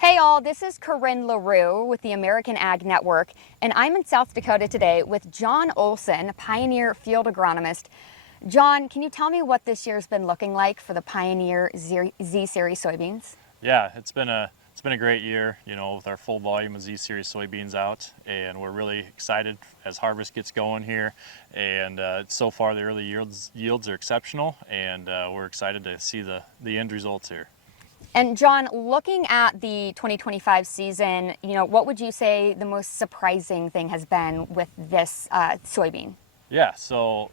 Hey all, this is Corryn La Rue with the American Ag Network, and I'm in South Dakota today with Jon Olsen, Pioneer Field Agronomist. Jon, can you tell me what this year's been looking like for the Pioneer Z-Series soybeans? Yeah, it's been a great year, with our full volume of Z-Series soybeans out, and we're really excited as harvest gets going here. And so far, the early yields are exceptional, and we're excited to see the end results here. And Jon, looking at the 2025 season, what would you say the most surprising thing has been with this soybean? Yeah, so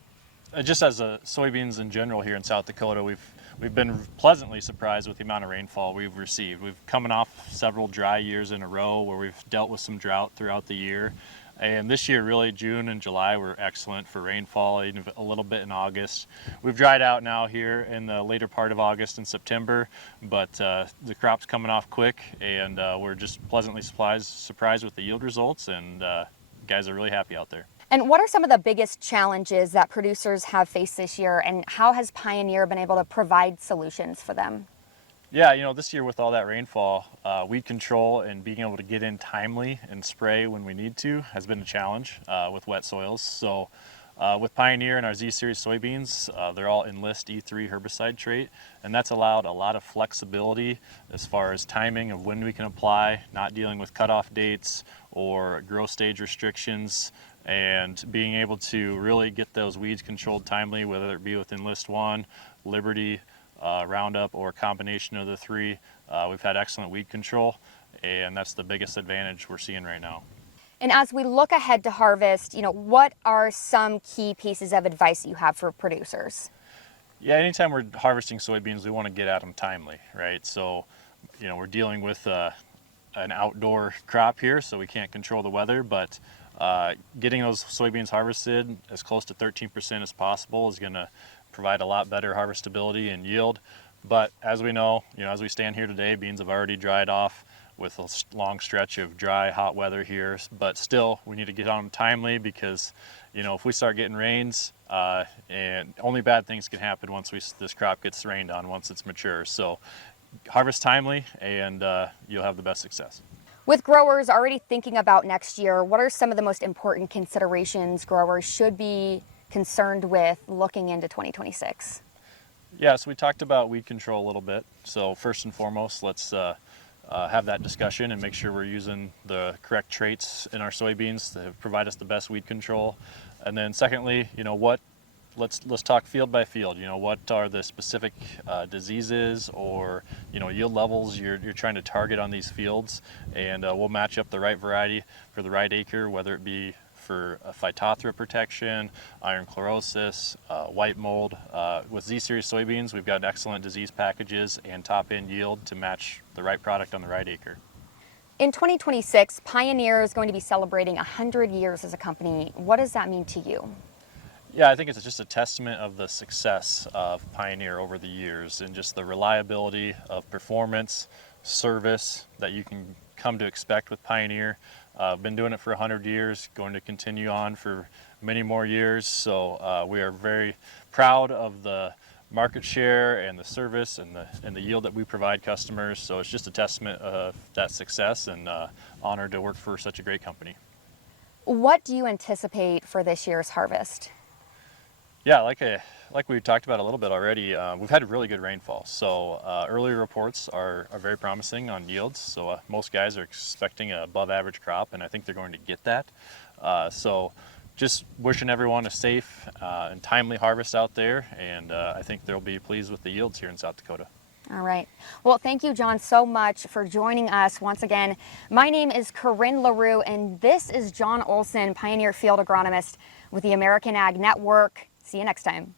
just as soybeans in general here in South Dakota, we've been pleasantly surprised with the amount of rainfall we've received. We've coming off several dry years in a row where we've dealt with some drought throughout the year. And this year, really, June and July were excellent for rainfall, even a little bit in August. We've dried out now here in the later part of August and September, but the crop's coming off quick, and we're just pleasantly surprised with the yield results, and guys are really happy out there. And what are some of the biggest challenges that producers have faced this year, and how has Pioneer been able to provide solutions for them? Yeah, this year with all that rainfall, weed control and being able to get in timely and spray when we need to has been a challenge with wet soils. So with Pioneer and our Z-Series soybeans, they're all Enlist E3 herbicide trait, and that's allowed a lot of flexibility as far as timing of when we can apply, not dealing with cutoff dates or growth stage restrictions, and being able to really get those weeds controlled timely, whether it be with Enlist 1, Liberty, Roundup, or a combination of the three. We've had excellent weed control, and that's the biggest advantage we're seeing right now. And as we look ahead to harvest, what are some key pieces of advice you have for producers? Yeah, anytime we're harvesting soybeans, we want to get at them timely, right? So, we're dealing with an outdoor crop here, so we can't control the weather, but getting those soybeans harvested as close to 13% as possible is going to provide a lot better harvestability and yield. But as we know, as we stand here today, beans have already dried off with a long stretch of dry, hot weather here. But still, we need to get on them timely because, if we start getting rains, and only bad things can happen once this crop gets rained on once it's mature. So harvest timely, and you'll have the best success. With growers already thinking about next year, what are some of the most important considerations growers should be concerned with looking into 2026? Yeah, so we talked about weed control a little bit. So first and foremost, let's have that discussion and make sure we're using the correct traits in our soybeans to provide us the best weed control. And then secondly, let's talk field by field. What are the specific diseases or yield levels you're trying to target on these fields, and we'll match up the right variety for the right acre, whether it be for Phytophthora protection, iron chlorosis, white mold. With Z-Series soybeans, we've got excellent disease packages and top-end yield to match the right product on the right acre. In 2026, Pioneer is going to be celebrating 100 years as a company. What does that mean to you? Yeah, I think it's just a testament of the success of Pioneer over the years and just the reliability of performance, service that you can come to expect with Pioneer. Been doing it for 100 years, going to continue on for many more years. So we are very proud of the market share and the service and the yield that we provide customers. So it's just a testament of that success, and honored to work for such a great company. What do you anticipate for this year's harvest? Yeah, like we talked about a little bit already, we've had really good rainfall. So early reports are very promising on yields. So most guys are expecting an above average crop, and I think they're going to get that. So just wishing everyone a safe and timely harvest out there, and I think they'll be pleased with the yields here in South Dakota. All right. Well, thank you, Jon, so much for joining us once again. My name is Corryn La Rue, and this is Jon Olsen, Pioneer Field Agronomist with the American Ag Network. See you next time.